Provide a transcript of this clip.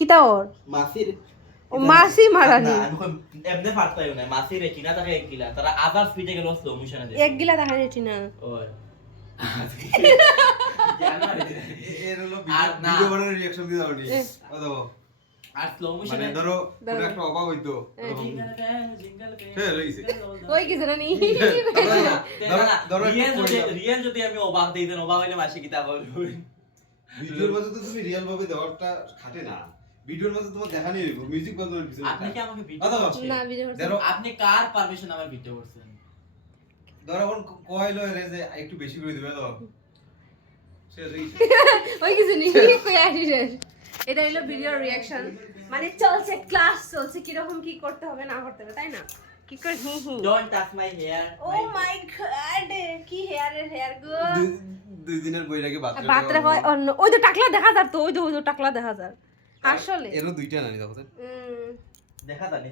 কিতা ওর ও মাসি মারানি এমনি ফাটতাই না মাসি রে কিনা তাকে এক গিলা তারা আদার ফিটে গেল স্লো মোশনে দে এক গিলা দেখা যাচ্ছে না ওই এর হলো ভিডিও বানানোর রিঅ্যাকশন দিতে পারি ও দাও আর স্লো মোশনে মানে ধরো কোনো একটা অভাব হইতো হ্যাঁ রইছে ওই কিছু না নি রিয়েল যদি আমি অবাক দেই দেন অবাক হইলে মাসি কিতা বলবো ভিডিওর মধ্যে তো তুমি রিয়েল ভাবে দেওয়াটা খাটে না ভিডিওর মধ্যে তোমার দেখানি হইব মিউজিক বাজানোর কিছু আপনি কি আমাকে ভিডিও না ভিডিও ধরো আপনি কার পারমিশন আমার ভিডিও করছেন ধরো এখন কইলো এর যে একটু বেশি করে দিবে দাও সে রইছে ওই কিছু নি কই আসিস এটা হলো ভিডিও রিঅ্যাকশন মানে চলছে ক্লাস চলছে কি রকম কি করতে হবে না করতে হবে তাই না কি করে don't touch my hair oh my god কি হেয়ার গো দুই দিনের বইটাকে বাতরে হয় অন্য ওই তো টাকলা দেখা যার তো ওই তো টাকলা দেখা যার আসলে এরও দুইটা নানি দেখো হুম দেখা জানি